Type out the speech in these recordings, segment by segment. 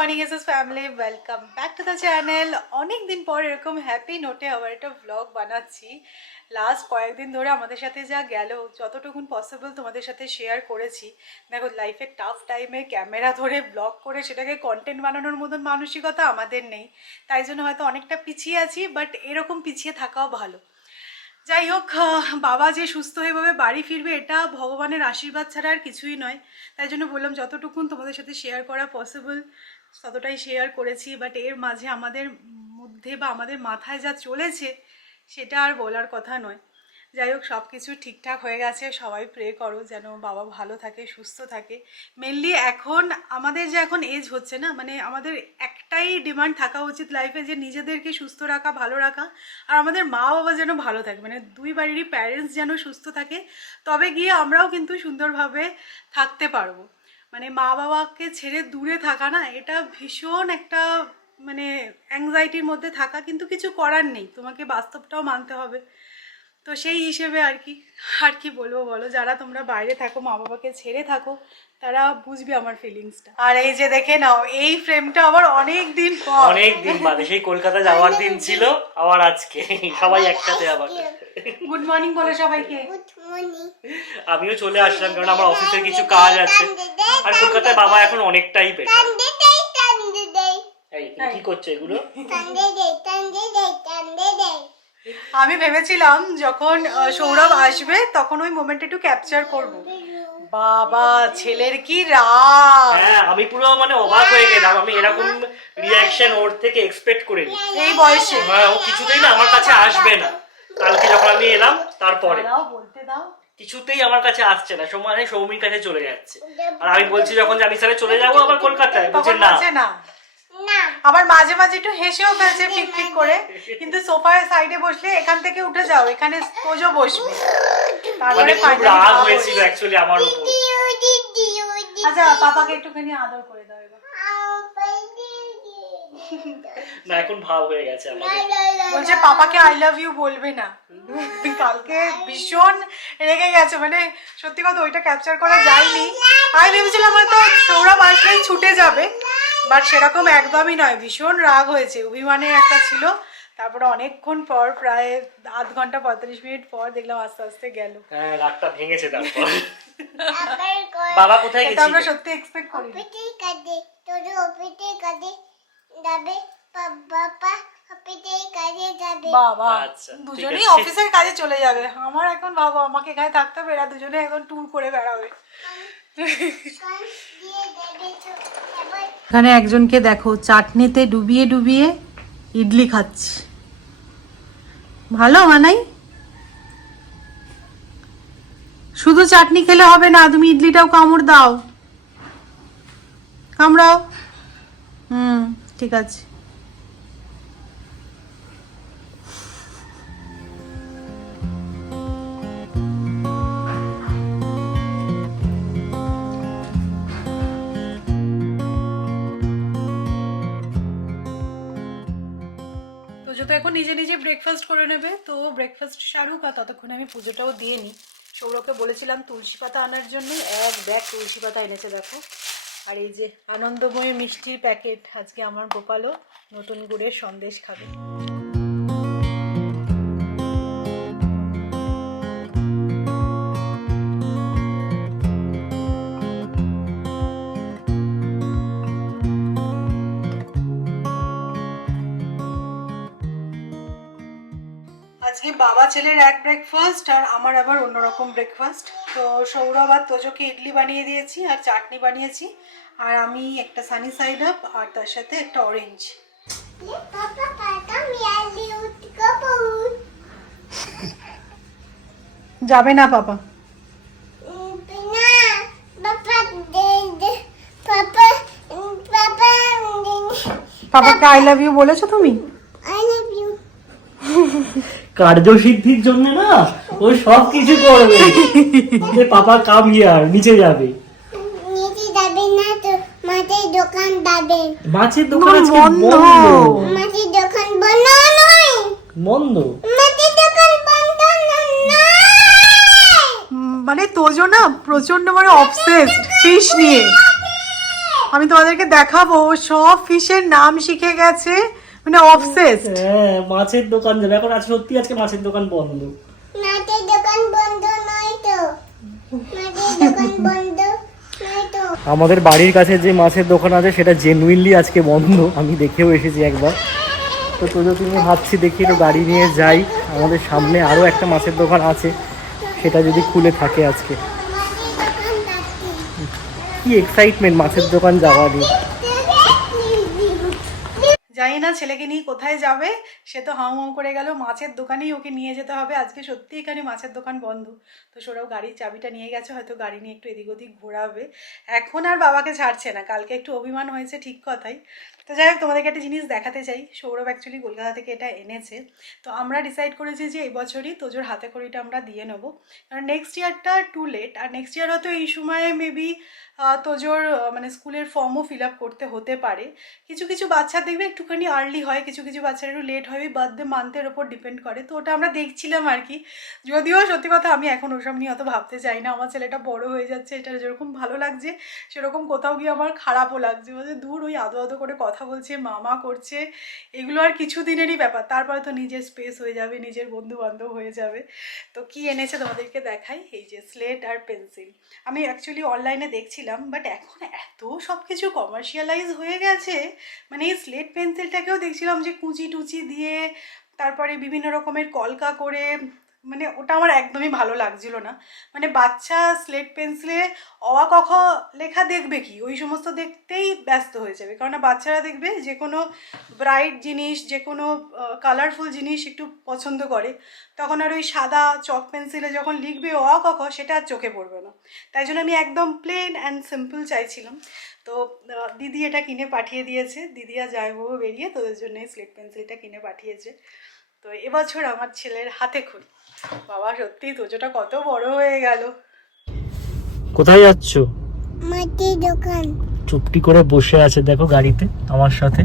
Morning SS family, welcome back to the channel. অনেক দিন পর এরকম হ্যাপি নোটে আবার একটা ব্লগ বানাচ্ছি। লাস্ট কয়েকদিন ধরে আমাদের সাথে যা গেল, যতটুকুন পসিবল তোমাদের সাথে শেয়ার করেছি। দেখো, লাইফের টাফ টাইমে ক্যামেরা ধরে ব্লগ করে সেটাকে কন্টেন্ট বানানোর মতন মানসিকতা আমাদের নেই, তাই জন্য হয়তো অনেকটা পিছিয়ে আছি, বাট এরকম পিছিয়ে থাকাও ভালো। যাই হোক, বাবা যে সুস্থ হয়েভাবে বাড়ি ফিরবে এটা ভগবানের আশীর্বাদ ছাড়া আর কিছুই নয়। তাই জন্য বললাম যতটুকুন তোমাদের সাথে শেয়ার করা পসিবল ততটাই শেয়ার করেছি। বাট এর মাঝে আমাদের মধ্যে বা আমাদের মাথায় যা চলেছে সেটা আর বলার কথা নয়। যাই হোক, সব কিছু ঠিকঠাক হয়ে গেছে। সবাই প্রে করো যেন বাবা ভালো থাকে, সুস্থ থাকে। মেনলি এখন আমাদের যে এখন এজ হচ্ছে না, মানে আমাদের একটাই ডিমান্ড থাকা উচিত লাইফে, যে নিজেদেরকে সুস্থ রাখা, ভালো রাখা, আর আমাদের মা বাবা যেন ভালো থাকে, মানে দুই বাড়িরই প্যারেন্টস যেন সুস্থ থাকে, তবে গিয়ে আমরাও কিন্তু সুন্দরভাবে থাকতে পারবো। মানে মা বাবাকে ছেড়ে দূরে থাকা না, এটা ভীষণ একটা মানে অ্যাংজাইটির মধ্যে থাকা, কিন্তু কিছু করার নেই, তোমাকে বাস্তবটাও মানতে হবে। তো সেই হিসেবে আর কি বলবো বলো, যারা তোমরা বাইরে থাকো, মা বাবাকে ছেড়ে থাকো, তারা বুঝবে আমার ফিলিংসটা। আর এই যে দেখে নাও, এই ফ্রেমটা আবার অনেক দিন বাদে সেই কলকাতা যাওয়ার দিন ছিল, আবার আজকে সবাই একসাথে আবার গুড মর্নিং বলে সবাইকে। আমিও চলে আসলাম, কারণ আমার অফিসের কিছু কাজ আছে, আর কলকাতায় বাবা এখন অনেকটাই বেটার। এই কি করছে এগুলো? আমি ভেবেছিলাম যখন সৌরভ আসবে তখন ওই মোমেন্ট একটু ক্যাপচার করব। বাবা, ছেলের কি রাগ! হ্যাঁ, আমি পুরো মানে অবাক হয়ে গেলাম। আমি এরকম রিঅ্যাকশন ওর থেকে এক্সপেক্ট করিনি এই বয়সে। হ্যাঁ, ও কিছুতেই না আমার কাছে আসবে না। কালকে যখন আমি এলাম তারপরে বলতে দাও, কিছুতেই আমার কাছে আসছে না, মানে সৌমির কাছে চলে যাচ্ছে। আর আমি বলছি যখন যে আমি স্যারে চলে যাবো আবার কলকাতায়, বলছে না। আবার মাঝে মাঝে একটু হেসেও ফেলছে ফিক ফিক করে, কিন্তু সোফার সাইডে বসলে এখান থেকে উঠে যাও, এখানে তোজো বসবে। মানে খুব রাগ হয়েছিল অ্যাকচুয়ালি আমার উপর। আচ্ছা, পাপাকে একটুখানি আদর করে দাও এবার। না, এখন ভাব হয়ে গেছে আমাদের। বলছে পাপাকে আই লাভ ইউ বলবে না। কালকে ভীষণ রেগে গেছে, মানে সত্যি কথা ওইটা ক্যাপচার করা যায়নি। আমি ভেবেছিলাম হয়তো সৌরভ আসলেই ছুটে যাবে, বাট সেরকম একদমই নয়। ভীষণ রাগ হয়েছে, অভিমানে একটা ছিল। তারপরে অনেকক্ষণ পর, প্রায় আধ ঘন্টা 45 মিনিট পর দেখলাম আস্তে আস্তে গেল। হ্যাঁ, রাগটা ভেঙেছে। তারপর বাবা কোথায় গেছিল? আমরা সত্যি এক্সপেক্ট করিনি। বাবা দুজনেই অফিসের কাজে চলে যাবে। আমার এখন ভাবো, আমাকে এখানে থাকতে হবে, এরা দুজনে এখন ট্যুর করে বেড়াবে। এখানে একজনকে দেখো চাটনিতে ডুবিয়ে ডুবিয়ে ইডলি খাচ্ছে। ভালো মানাই? শুধু চাটনি খেলে হবে না, তুমি ইডলিটাও কামড় দাও, কামড়াও। ঠিক আছে। তো এখন নিজে নিজে ব্রেকফাস্ট করে নেবে, তো ব্রেকফাস্ট সারুক, আর ততক্ষণে আমি পুজোটাও দিয়ে নিই। সৌরভকে বলেছিলাম তুলসী পাতা আনার জন্য, এক ব্যাগ তুলসী পাতা এনেছে দেখো। আর এই যে আনন্দময়ী মিষ্টির প্যাকেট, আজকে আমার গোপালও নতুন গুড়ের সন্দেশ খাবে। আজকে বাবা ছেলের এক ব্রেকফাস্ট, আর আমার আবার অন্যরকম ব্রেকফাস্ট। তো সৌরভ আর তোজোকে ইডলি বানিয়ে দিয়েছি, আর চাটনি বানিয়েছি, আর আমি একটা সানি সাইড আপ, আর তার সাথে একটা অরেঞ্জ। যাবে না পাপা? পাপাকে আই লাভ ইউ বলেছো তুমি? কার্যসিদ্ধির জন্য না ও সব কিছু করবে। যে পাপা কাম হিয়ার, নিচে যাবে। মাছের দোকান আজকে বন্ধ। মাছের দোকান বন্ধ নয়, বন্ধ। মাছের দোকান বন্ধ নয়। মানে তোজো না প্রচন্ড মানে অবসেসড ফিশ নিয়ে। আমি তোমাদেরকে দেখাবো, সব ফিশের নাম শিখে গেছে, মানে অবসেসড। হ্যাঁ, মাছের দোকান যাবে এখন। আজ সত্যি আজকে মাছের দোকান বন্ধ। মাছের দোকান বন্ধ নয় তো, মাছের দোকান বন্ধ নয় তো। আমাদের বাড়ির কাছে যে মাছের দোকান আছে সেটা জেনুইনলি আজকে বন্ধ, আমি দেখেও এসেছি একবার। তো তোজো তুমি ভাবছি দেখি তো গাড়ি নিয়ে যাই, আমাদের সামনে আরও একটা মাছের দোকান আছে, সেটা যদি খুলে থাকে আজকে। মাছের দোকান যাচ্ছি। কি এক্সাইটমেন্ট মাছের দোকান যাওয়ারই। জানি না ছেলেকে নিয়ে কোথায় যাবে, সে তো হাউ হাউ করে গেল, মাছের দোকানেই ওকে নিয়ে যেতে হবে আজকে। সত্যি এখানে মাছের দোকান বন্ধ, তো সৌরভ গাড়ির চাবিটা নিয়ে গেছে, হয়তো গাড়ি নিয়ে একটু এদিক ওদিক ঘোরাবে। এখন আর বাবাকে ছাড়ছে না, কালকে একটু অভিমান হয়েছে ঠিক কথাই। তো যাই হোক, তোমাদেরকে একটা জিনিস দেখাতে চাই। সৌরভ অ্যাকচুয়ালি কলকাতা থেকে এটা এনেছে, তো আমরা ডিসাইড করেছি যে এই বছরই তোজোর হাতে খড়িটা আমরা দিয়ে নেবো, কারণ নেক্সট ইয়ারটা টু লেট। আর নেক্সট ইয়ার হয়তো এই সময় মেবি তোজোর মানে স্কুলের ফর্মও ফিল আপ করতে হতে পারে। কিছু কিছু বাচ্চা দেখবে একটুখানি আর্লি হয়, কিছু কিছু বাচ্চার একটু লেট হয়, বার্থডে মান্থের ওপর ডিপেন্ড করে। তো ওটা আমরা দেখছিলাম আর কি। যদিও সত্যি কথা আমি এখন ওসব নিয়ে অত ভাবতে চাই না, আমার ছেলেটা বড় হয়ে যাচ্ছে, এটা যেরকম ভালো লাগছে সেরকম কোথাও গিয়ে আমার খারাপও লাগছে। বলছে দূর, ওই আদো আদো করে কথা বলছে, মামা করছে, এগুলো আর কিছু দিনেরই ব্যাপার, তারপরে তো নিজের স্পেস হয়ে যাবে, নিজের বন্ধু বান্ধব হয়ে যাবে। তো কি এনেছে তোমাদেরকে দেখাই, এই যে স্লেট আর পেন্সিল। আমি অ্যাকচুয়ালি অনলাইনে দেখছিলাম, বাট এখন এত সব কিছু কমার্শিয়ালাইজ হয়ে গেছে, মানে এই স্লেট পেন্সিলটাকেও দেখছিলাম যে কুচি টুচি দিয়ে, তারপরে বিভিন্ন রকমের কলকা করে, মানে ওটা আমার একদমই ভালো লাগছিল না। মানে বাচ্চা স্লেট পেন্সিলে অ ক খ লেখা দেখবে কি, ওই সমস্ত দেখতেই ব্যস্ত হয়ে যাবে। কারণ বাচ্চারা দেখবে যে কোনো ব্রাইট জিনিস, যে কোনো কালারফুল জিনিস একটু পছন্দ করে, তখন আর ওই সাদা চক পেন্সিলে যখন লিখবে অ ক খ, সেটা আর চোখে পড়বে না। তাই জন্য আমি একদম প্লেন অ্যান্ড সিম্পল চাইছিলাম। তো দিদি এটা কিনে পাঠিয়ে দিয়েছে, দিদি আর জামাইবাবু বেরিয়ে তোদের জন্য এই স্লেট পেন্সিলটা কিনে পাঠিয়েছে। তো এবছর আমার ছেলের হাতে খড়ি। বাবা সত্যি তোজোটা কত বড় হয়ে গেল। কোথায় যাচ্ছ? মাছের দোকান। চুপটি করে বসে আছে দেখো গাড়িতে আমার সাথে,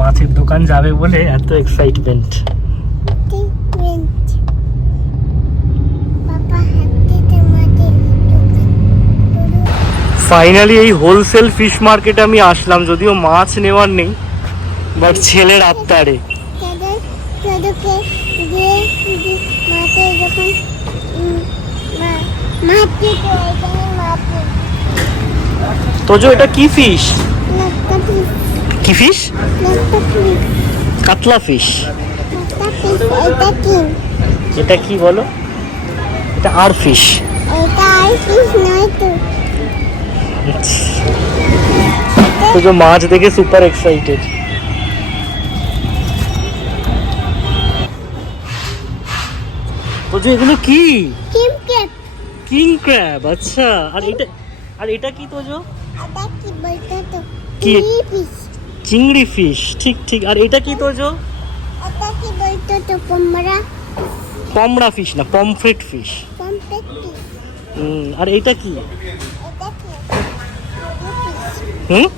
মাছের দোকান যাবে বলে এত এক্সাইটমেন্ট। পাপা হাতে মাছের দোকান। ফাইনালি এই হোলসেল ফিশ মার্কেটে আমি আসলাম, যদিও মাছ নেওয়ার নেই, বাট ছেলের আবদারে। তাদের তাদেরকে দিয়ে মাছের দোকান, মাছের তো এখানে মাছের তোজো এটা কি ফিশ? লক্কা পিস, কি ফিশ? লক্কা পিস, কাতলা ফিশ। লক্কা পিস। এটা কি? এটা কি বলো? এটা আর ফিশ। এটা আর পিস নয় তো। তোজো মাছ দেখে সুপার এক্সাইটেড। তোজো এগুলো কি? Kim Cape. কিং ক্র্যাব, আচ্ছা। আর এটা কি তোজো? এটা কি বলতো তো? কি? পিস। চিংড়ি ফিশ, ঠিক ঠিক। আর এটা কি তোজো? এটা কি বলতো তো? পোমরা। পমড়া ফিশ না, পমফ্রেট ফিশ। Pomfret piece. আর এটা কি? এটা কি? হুম,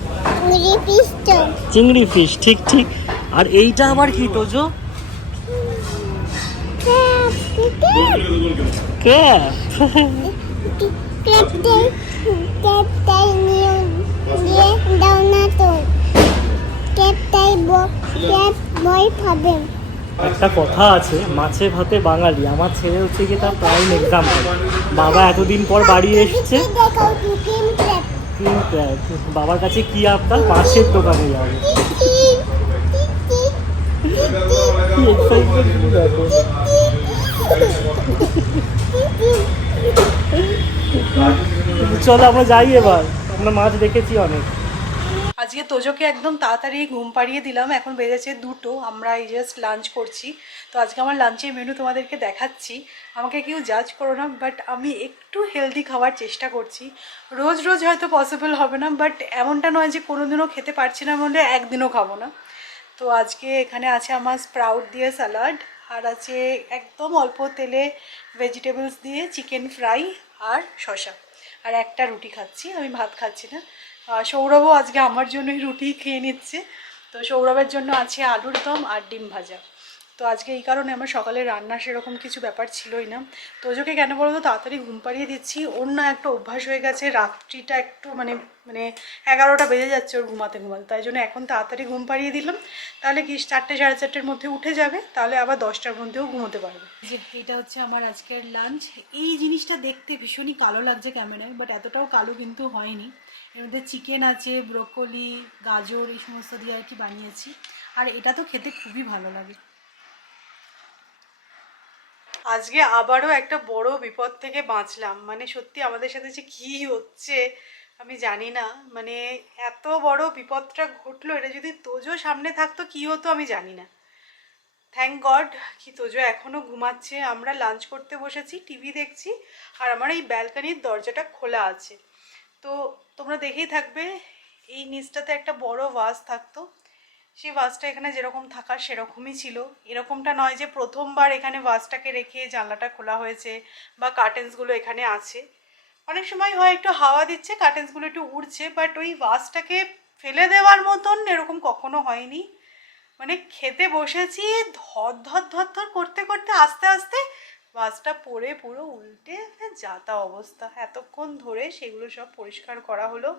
চিংড়ি পিস তো। চিংড়ি ফিশ, ঠিক ঠিক। আর এইটা আবার কি তোজো? ক্র্যাব। ক্র্যাব। ক্র্যাবটাই নিয়ে দাও না তো। ক্র্যাব বই খাবে। একটা কথা আছে, মাছে ভাতে বাঙালি। আমার ছেলে হচ্ছে কি তার প্রাইম এক্সাম্পল। বাবা এতদিন পর বাড়ি এসছে, দেখাও তো কিম ক্র্যাব। King crab. বাবার কাছে কি আবদার? মাছের দোকানে যাবে। কি এক্সাইটমেন্ট শুধু দেখো। চলো আমরা যাই এবার, আমরা মাছ দেখেছি অনেক। আজকে তোজোকে একদম তাড়াতাড়ি ঘুম পাড়িয়ে দিলাম, এখন বেজেছে 2টো, আমরা এই জাস্ট লাঞ্চ করছি। তো আজকে আমার লাঞ্চের মেনু তোমাদেরকে দেখাচ্ছি। আমাকে কেউ জাজ করো না, বাট আমি একটু হেলদি খাওয়ার চেষ্টা করছি। রোজ রোজ হয়তো পসিবল হবে না, বাট এমনটা নয় যে কোনো দিনও খেতে পারছি না বলে একদিনও খাবো না। তো আজকে এখানে আছে আমার স্প্রাউট দিয়ে স্যালাড, আর আছে একদম অল্প তেলে ভেজিটেবলস দিয়ে চিকেন ফ্রাই আর শসা, আর একটা রুটি খাচ্ছি, আমি ভাত খাচ্ছি না। সৌরভও আজকে আমার জন্যই রুটি খেয়ে নিচ্ছে। তো সৌরভের জন্য আছে আলুর দম আর ডিম ভাজা। তো আজকে এই কারণে আমার সকালে রান্না সেরকম কিছু ব্যাপার ছিলই না। তোজোকে কেন বলতো তাড়াতাড়ি ঘুম পাড়িয়ে দিচ্ছি, ওর না একটা অভ্যাস হয়ে গেছে রাত্রিটা একটু মানে মানে 11টা বেজে যাচ্ছে ওর ঘুমাতে ঘুমাতে, তাই জন্য এখন তাড়াতাড়ি ঘুম পাড়িয়ে দিলাম। তাহলে কি 4টে 4:30-এর মধ্যে উঠে যাবে, তাহলে আবার 10টার মধ্যেও ঘুমোতে পারবে। যে এটা হচ্ছে আমার আজকের লাঞ্চ। এই জিনিসটা দেখতে ভীষণই কালো লাগছে ক্যামেরায়, বাট এতটাও কালো কিন্তু হয়নি। এর মধ্যে চিকেন আছে, ব্রোকলি, গাজর এই সমস্ত দিয়ে আর কি বানিয়েছি। আর এটা তো খেতে খুবই ভালো লাগে। আজকে আবারও একটা বড় বিপদ থেকে বাঁচলাম, মানে সত্যি আমাদের সাথে যে কী হচ্ছে আমি জানি না। মানে এত বড় বিপদটা ঘটলো, এটা যদি তোজো সামনে থাকতো কী হতো আমি জানি না। থ্যাংক গড কি তোজো এখনও ঘুমাচ্ছে। আমরা লাঞ্চ করতে বসেছি, টিভি দেখছি, আর আমার এই ব্যালকানির দরজাটা খোলা আছে। তো তোমরা দেখেই থাকবে, এই নিচটাতে একটা বড় ভাস থাকতো, সেই ভাসটা এখানে যেরকম থাকার সেরকমই ছিল। এরকমটা নয় যে প্রথমবার এখানে ভাসটাকে রেখে জানলাটা খোলা হয়েছে বা কার্টেন্সগুলো এখানে আছে। অনেক সময় হয় একটু হাওয়া দিচ্ছে, কার্টেন্সগুলো একটু উড়ছে, বাট ওই ভাসটাকে ফেলে দেওয়ার মতন এরকম কখনো হয়নি। মানে খেতে বসেছি, ধর ধর ধর ধর করতে করতে আস্তে আস্তে ভাসটা পড়ে পুরো উল্টে যাতা অবস্থা। এতক্ষণ ধরে সেগুলো সব পরিষ্কার করা হলো।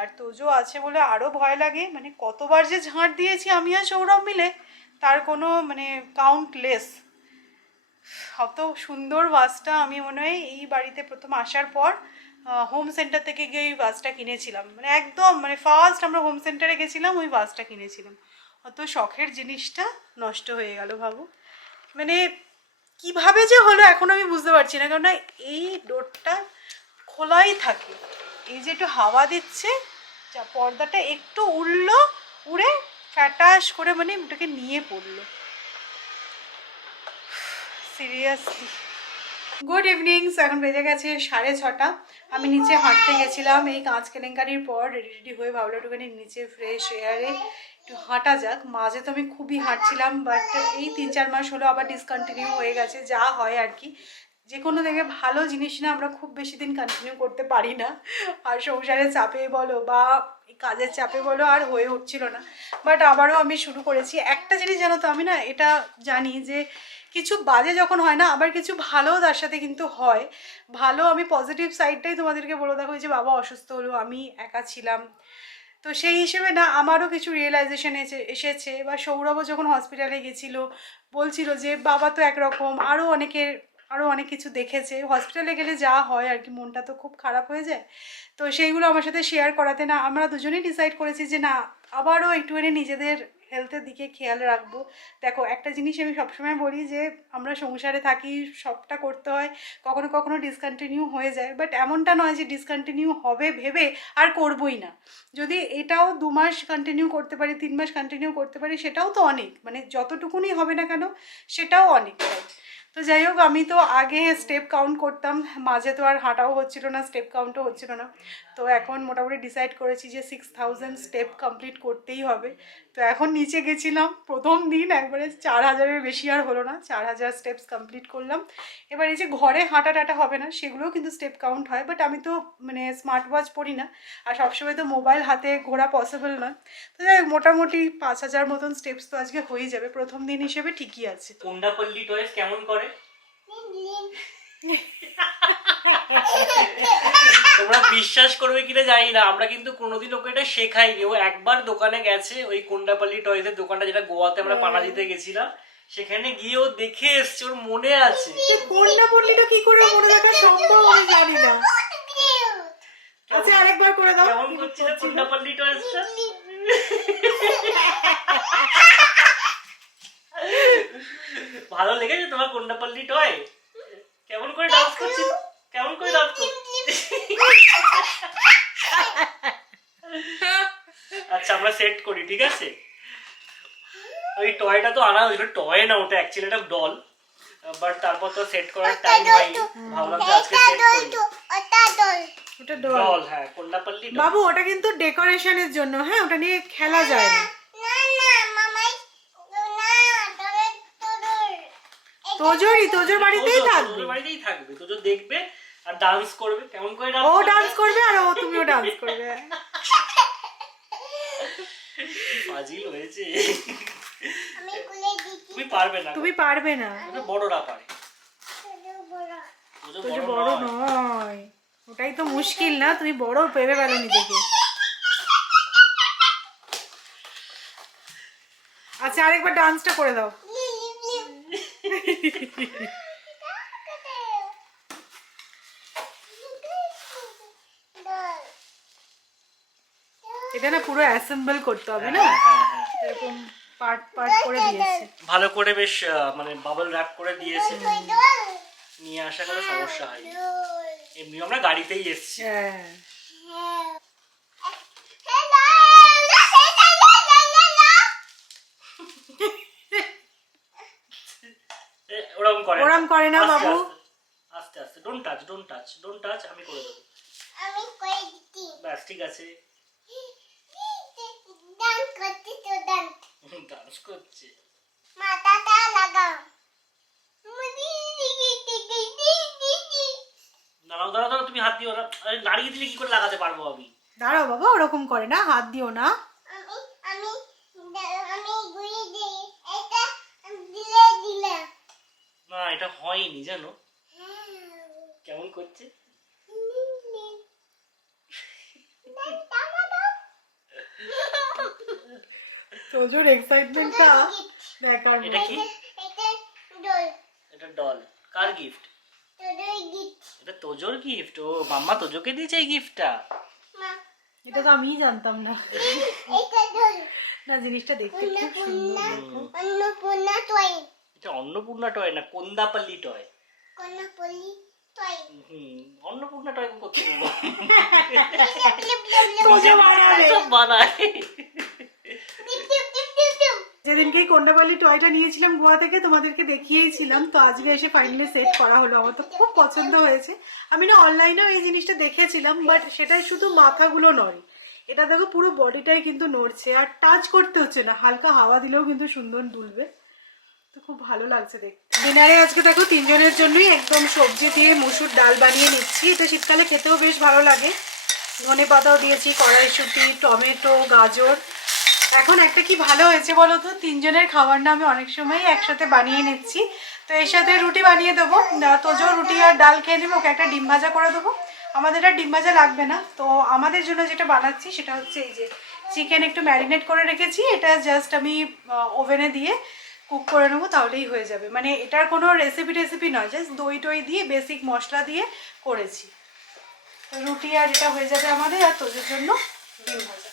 আর তোজো আছে বলে আরও ভয় লাগে, মানে কতবার যে ঝাঁট দিয়েছি আমি আর সৌরভ মিলে তার কোনো মানে কাউন্টলেস। অত সুন্দর ভাসটা আমি মনে হয় এই বাড়িতে প্রথম আসার পর হোম সেন্টার থেকে গিয়ে ওই ভাসটা কিনেছিলাম। মানে একদম মানে ফার্স্ট আমরা হোম সেন্টারে গেছিলাম, ওই ভাসটা কিনেছিলাম। অত শখের জিনিসটা নষ্ট হয়ে গেল ভাবো। মানে কিভাবে যে হলো এখন আমি বুঝতে পারছি না, কেননা এই ডোরটা খোলাই থাকে, এই যে একটু হাওয়া দিচ্ছে, যা পর্দাটা একটু উড়লো, উড়ে ফ্যাটাস করে মানে ওটাকে নিয়ে পড়লো। Seriously good evening. এখন বেজে গেছে 6:30। আমি নিচে হাঁটতে গেছিলাম এই কাঁচ কেলেঙ্কারির পর, রেডি রেডি হয়ে ভাবলো একটুখানি নিচে ফ্রেশ এয়ারে একটু হাঁটা যাক। মাঝে তো আমি খুবই হাঁটছিলাম, বাট এই 3-4 মাস হলো আবার ডিসকন্টিনিউ হয়ে গেছে, যা হয় আর কি। যে কোনো দেখে ভালো জিনিস না আমরা খুব বেশি দিন কন্টিনিউ করতে পারি না, আর সংসারের চাপে বলো বা কাজের চাপে বলো আর হয়ে উঠছিল না। বাট আবারও আমি শুরু করেছি। একটা জিনিস জানো তো, আমি না এটা জানি যে কিছু বাজে যখন হয় না, আবার কিছু ভালোও তার সাথে কিন্তু হয়। ভালো আমি পজিটিভ সাইডটাই তোমাদেরকে বলে দেখো, যে বাবা অসুস্থ হলো, আমি একা ছিলাম, তো সেই হিসেবে না আমারও কিছু রিয়েলাইজেশন এসেছে। বা সৌরভও যখন হসপিটালে গেছিলো বলছিল যে বাবা তো একরকম, আরও অনেক কিছু দেখেছে। হসপিটালে গেলে যা হয় আর কি, মনটা তো খুব খারাপ হয়ে যায়। তো সেইগুলো আমার সাথে শেয়ার করাতে না আমরা দুজনেই ডিসাইড করেছি যে না, আবারও একটুখানি নিজেদের হেলথের দিকে খেয়াল রাখবো। দেখো একটা জিনিস আমি সবসময় বলি যে আমরা সংসারে থাকি, সবটা করতে হয়, কখনো কখনো ডিসকন্টিনিউ হয়ে যায়, বাট এমনটা নয় যে ডিসকন্টিনিউ হবে ভেবে আর করবোই না। যদি এটাও 2 মাস কন্টিনিউ করতে পারি, 3 মাস কন্টিনিউ করতে পারি, সেটাও তো অনেক, মানে যতটুকুনি হবে না কেন সেটাও অনেক। তো যাই হোক, আমি তো আগে স্টেপ কাউন্ট করতাম, মাঝে তো আর হাঁটাও হচ্ছিল না, স্টেপ কাউন্টও হচ্ছিল না। তো এখন মোটামুটি ডিসাইড করেছি যে 6000 স্টেপ কমপ্লিট করতেই হবে। তো এখন নিচে গেছিলাম প্রথম দিন, একবারে 4000-এর বেশি আর হলো না, 4000 স্টেপস কমপ্লিট করলাম। এবার এই যে ঘরে হাঁটা টাটা হবে না, সেগুলোও কিন্তু স্টেপ কাউন্ট হয়, বাট আমি তো মানে স্মার্ট ওয়াচ পরি না, আর সবসময় তো মোবাইল হাতে ঘোরা পসিবল নয়। তো যাই হোক, মোটামুটি 5000 মতন স্টেপস তো আজকে হয়ে যাবে, প্রথম দিন হিসেবে ঠিকই আছে। কোন্ডাপল্লী টয়েস কেমন করে তোমরা বিশ্বাস করবে কিনা জানি না, আমরা কিন্তু কোনোদিন ওকে এটা শেখাইনি। ও একবার দোকানে গেছে, ওই কোন্ডাপল্লী টয়েসের দোকানটা, যেটা গোয়াতে আমরা পানা দিতে গেছিলাম, সেখানে গিয়ে ও দেখে এসছে, ওর মনে আছে। কোন্ডাপল্লীটা কি করে মনে রাখা সম্ভব আমি জানি না। আচ্ছা আরেকবার করে দাও। কেমন করছিল কোন্ডাপল্লী টয়েসটা? ভালো লেগেছে তোমার কোন্ডাপল্লী টয়? কেমন করে ডান্স করছিল? কেমন করে ডান্স করছিল? আচ্ছা আমরা সেট করি, ঠিক আছে? ওই টয়টা তো আনা হয়েছিল, টয় না ওটা অ্যাকচুয়ালি একটা ডল, বাট তারপর তো সেট করার টাইম হয়নি, ভাবলাম যে আজকে সেট করি। ওটা ডল, হ্যাঁ কোন্ডাপল্লী ডল। বাবু ওটা কিন্তু ডেকোরেশনের জন্য, হ্যাঁ ওটা নিয়ে খেলা যায় না। তোজোর বাড়িতেই থাকবে, তোজো দেখবে আর ডান্স করবে। কেমন করে ও ডান্স করবে আর তুমিও ডান্স করবে। ফাজিল হয়েছে। আমি কুলে দিচ্ছি তুমি পারবে না, তুমি পারবে না, ওটা বড়রা পারে, ছোট বড় তোজো তো যে বড় বড় নয়। নয়, ওটাই তো মুশকিল না, তুমি বড় ভেবে পেলো নিজেকে। আচ্ছা আরেকবার ডান্সটা করে দাও। এটা না পুরো অ্যাসেম্বল করতে হবে না, হ্যাঁ, হ্যাঁ, হ্যাঁ। এরকম পার্ট পার্ট করে দিয়েছে। ভালো করে বেশ মানে বাবল র্যাপ করে দিয়েছে, নিয়ে আসা কোনো সমস্যা হয়নি। এমনি আমরা গাড়িতেই এসেছি। হ্যাঁ ওরকম করে ওরম করে না আস্তে বাবু। আস্তে, আস্তে আস্তে, don't touch, don't touch, don't touch, আমি করে দেবো। আমি করে দিচ্ছি ব্যাস ঠিক আছে। ডান্স করতে তো ডান্স ডান্স করছে। মাথাটা লাগাও দাঁড়াও দাঁড়াও দাঁড়াও, তুমি হাত দিও না। আরে দাঁড়িয়ে দিলে কি করে লাগাতে পারবো আমি? দাঁড়াও বাবা, ওরকম করে না, হাত দিও না। আমি আমি আমি ঘুরিয়ে দিই এটা দিলে দিলে না এটা হয়নি জানো, কেমন করছে। তোজোর এক্সাইটমেন্টটা দেখার এটা মতো। কি? এটা ডল এটা ডল, কার গিফট? তোদের গিফট এটা তোজোর গিফট। ও মাম্মা তোজোকে দিয়েছে এই গিফটটা। মা এটা তো আমিই জানতাম না। এটা ডল না জিনিসটা দেখতে খুব সুন্দর। অন্নপূর্ণা টয় এটা অন্নপূর্ণা টয় না, কোন্দাপাল্লি toy. Karnapalli toy Annapurna toy করতে দেবো। তোজো বানাবে। সব বানায়। যেদিনকেই কন্যাপালি টয়টা নিয়েছিলাম গোয়া থেকে, তোমাদেরকে দেখিয়েছিলাম, তো আজকে এসে ফাইনালি সেট করা হলো। আমার তো খুব পছন্দ হয়েছে। আমি না অনলাইনেও এই জিনিসটা দেখেছিলাম, বাট সেটাই শুধু মাথাগুলো নড়ে, এটা দেখো পুরো বডিটাই কিন্তু নড়ছে, আর টাচ করতে হচ্ছে না, হালকা হাওয়া দিলেও কিন্তু সুন্দর দুলবে। তো খুব ভালো লাগছে দেখতে। ডিনারে আজকে দেখো তিনজনের জন্যই একদম সবজি দিয়ে মুসুর ডাল বানিয়ে নিচ্ছি। এটা শীতকালে খেতেও বেশ ভালো লাগে। ধনে পাতাও দিয়েছি, কড়াইশুঁটি, টমেটো, গাজর। এখন একটা কি ভালো হয়েছে বলো তো, তিনজনের খাবার না আমি অনেক সময় একসাথে বানিয়ে নিচ্ছি। তো এর সাথে রুটি বানিয়ে দেবো, তোজো রুটি আর ডাল খেয়ে নেবো, ওকে একটা ডিম ভাজা করে দেবো। আমাদের আর ডিম ভাজা লাগবে না। তো আমাদের জন্য যেটা বানাচ্ছি সেটা হচ্ছে এই যে চিকেন একটু ম্যারিনেট করে রেখেছি, এটা জাস্ট আমি ওভেনে দিয়ে কুক করে নেবো, তাহলেই হয়ে যাবে। মানে এটার কোনো রেসিপি নয়, জাস্ট দই টই দিয়ে বেসিক মশলা দিয়ে করেছি। তো রুটি আর এটা হয়ে যাবে আমাদের, আর তোজোর জন্য ডিম ভাজা।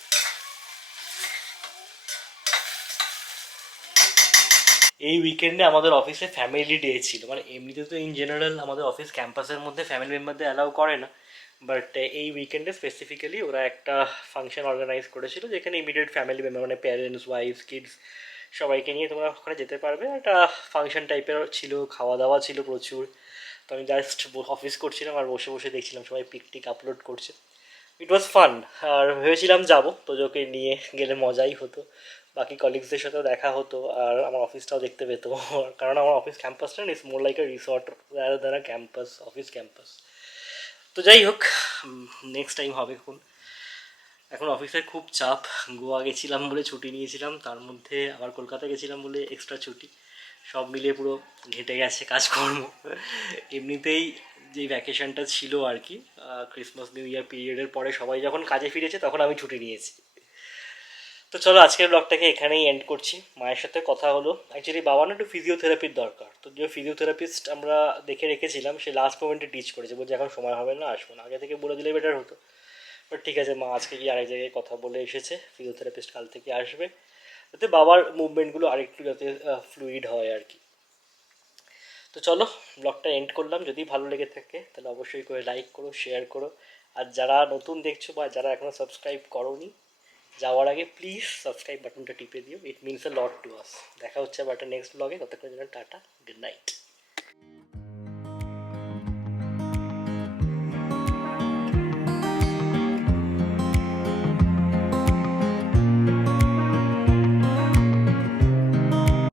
এই উইকেন্ডে আমাদের অফিসে ফ্যামিলি ডে ছিল। মানে এমনিতে তো ইন জেনারেল আমাদের অফিস ক্যাম্পাসের মধ্যে ফ্যামিলি মেম্বারদের অ্যালাউ করে না, বাট এই উইকেন্ডে স্পেসিফিক্যালি ওরা একটা ফাংশন অর্গানাইজ করেছিল, যেখানে ইমিডিয়েট ফ্যামিলি মেম্বার মানে প্যারেন্টস, ওয়াইফ, কিডস সবাইকে নিয়ে তোমরা ওখানে যেতে পারবে। একটা ফাংশন টাইপের ছিল, খাওয়া দাওয়া ছিল প্রচুর। তো আমি জাস্ট অফিস করছিলাম আর বসে বসে দেখছিলাম সবাই পিকটিক আপলোড করছে। ইট ওয়াজ ফান। আর ভেবেছিলাম যাবো, তোজোকে নিয়ে গেলে মজাই হতো, বাকি কলিগসদের সাথেও দেখা হতো, আর আমার অফিসটাও দেখতে পেতো। কারণ আমার অফিস ক্যাম্পাসটা it's more like a resort rather than a campus, office campus. তো যাই হোক, নেক্সট টাইম হবে এখন অফিসের খুব চাপ। গোয়া গেছিলাম বলে ছুটি নিয়েছিলাম, তার মধ্যে আবার কলকাতা গেছিলাম বলে এক্সট্রা ছুটি, সব মিলিয়ে পুরো ঘেঁটে গেছে কাজকর্ম। এমনিতেই যে ভ্যাকেশনটা ছিল আর কি, ক্রিসমাস নিউ ইয়ার পিরিয়ডের পরে সবাই যখন কাজে ফিরেছে তখন আমি ছুটি নিয়েছি। তো চলো আজকের ব্লগটাকে এখানেই এন্ড করছি। মায়ের সাথে কথা হলো, অ্যাকচুয়ালি বাবা না একটু ফিজিওথেরাপির দরকার, তো যে ফিজিওথেরাপিস্ট আমরা দেখে রেখেছিলাম সে লাস্ট মোমেন্টে টিচ করেছে, বলছে এখন সময় হবে না, আসবো না, আগে থেকে বলে দিলে বেটার হতো। বাট ঠিক আছে, মা আজকে গিয়ে আরেক জায়গায় কথা বলে এসেছে, ফিজিওথেরাপিস্ট কাল থেকে আসবে, যাতে বাবার মুভমেন্টগুলো আরেকটু যাতে ফ্লুইড হয় আর কি। তো চলো ব্লগটা এন্ড করলাম। যদি ভালো লেগে থাকে তাহলে অবশ্যই করে লাইক করো, শেয়ার করো, আর যারা নতুন দেখছো বা যারা এখনও সাবস্ক্রাইব করোনি, যাওয়ার আগে প্লিজ সাবস্ক্রাইব বাটনটা টিপে দিও, it means a lot to us. দেখা হচ্ছে আবার একটা নেক্সট ব্লগে, ততক্ষণের জন্য টাটা, গুড নাইট।